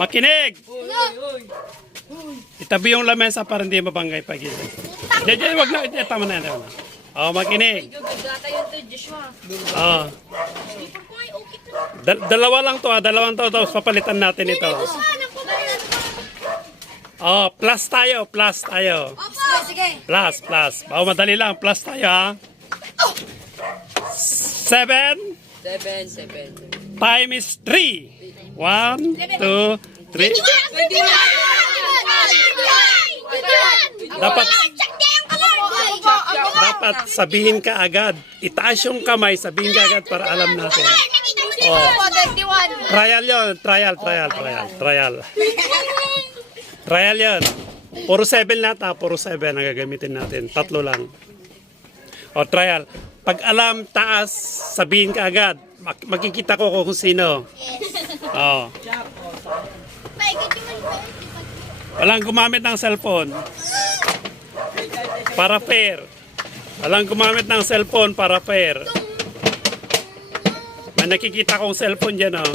Makinig! Itabi yung lamesa para hindi mabanggay pag ito. Diyan, wag na. Diyan, tama na. Tama na. Oh, makinig. Oh. Dalawa lang to, dalawang to, tapos papalitan natin ito. Oh, plus tayo, plus tayo. Plus. Oh, madali lang, plus tayo ha. 7 time is 3. 1, 2, 3. Dapat sabihin ka agad. Itaas yung kamay, sabihin ka agad para alam natin. Oh. Trial yun. Trial. Trial yun. Puro 7 lahat ha. Puro 7 ang gagamitin natin. 3 lang. O, trial. Pag alam taas, sabihin ka agad. Makikita ko kung sino. Oh. Walang gumamit ng cellphone. Para fair. Walang gumamit ng cellphone para fair. May nakikita kong cellphone dyan, oh.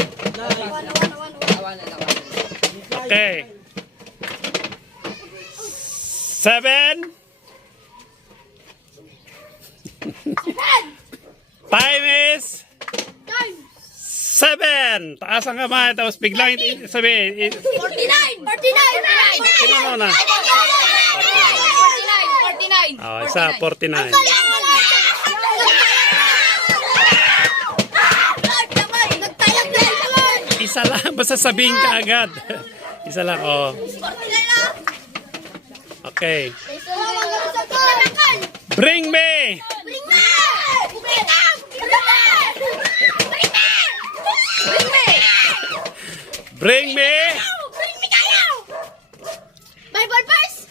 Okay. 7. Time is 7. Taas ang kamay, tapos biglang sabihin. 49. Sino na? 49. Oh, isa, 49. Isa lang, basta sabihin ka agad. Isa lang, oh. Okay. Bring me! Bring me! Bible verse?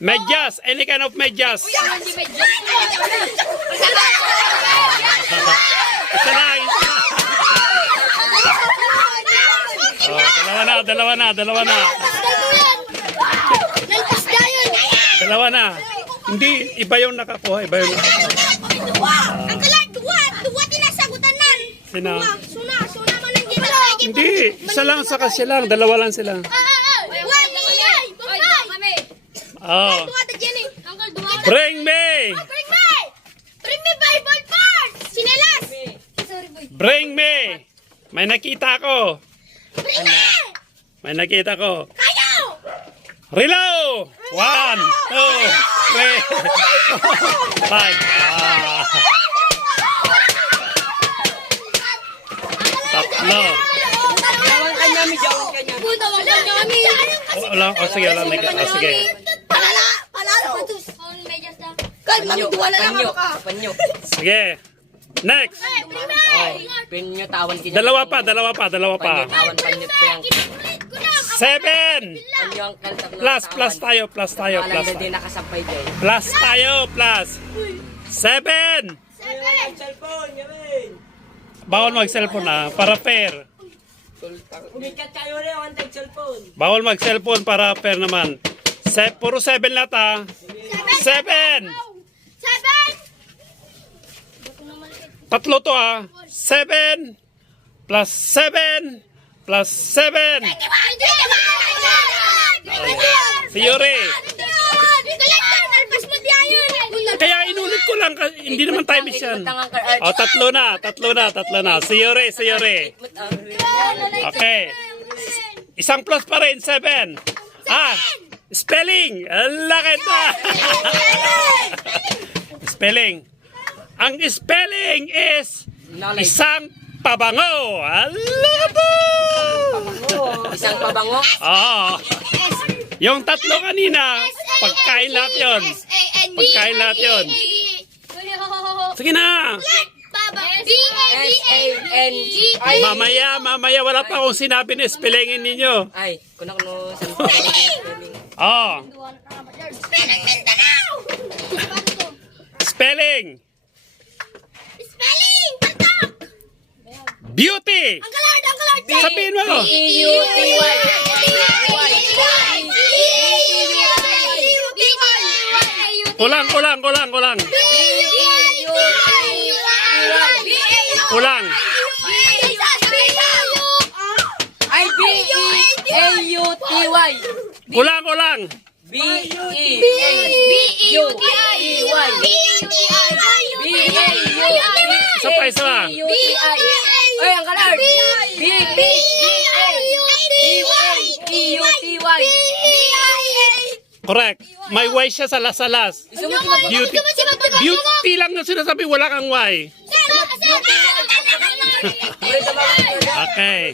Medyas! Any kind of medyas! Isa lang! Oh, dalawa na! Dalawa na! Hindi, iba yung nakakuha, Duwa, tinasagutan nan. Sino? Suna man ang ginagawa. Hindi, isa lang sa kasi lang, dalawa lang sila. Oh. Bring me Bible verse. Sinelas. Bring me. May nakita ko. May nakita ko. Kayo. Reload. 1, 2, 3, 5. Tatlo. Wala, sige, wala. Sige. Palalo. Kal, magduwa na lang ako ka. Sige. Next. Dalawa pa. 7. Plus tayo. Plus 7. Bawal mag-cellphone na para fair. Bawal mag-cellphone para fair naman. Puro 7 lahat ha. 7. Tatlo to ha. 7 plus 7 plus 7. Si Yuri. Kaya inulit ko lang, hindi naman time is yan. O, tatlo na. Si Yuri. Okay. Isang plus pa rin, 7. Spelling. Lakit na. Spelling. Ang spelling is isang pabango. Isang pabango? Oo. Yung tatlo kanina, pagkain lahat yun. Sige na. B-A-B-A-G-I. Mamaya wala pa akong sinabi na spellingin ninyo. Ay, kuno sa Oh. Spelling Mindanao. Spelling. Patak. Beauty. Ang kalard. Sabihin mo. Kulang. Kulang. Ay, B. B-U-T-Y. Kulang. B-E-A-U-T-I. Isa pa. B-U-T-I. Ay, ang kalar. B-E-A-U-T-Y. Correct. May Y siya sa las. Beauty. Beauty lang na sinasabi, wala kang Y. Okay.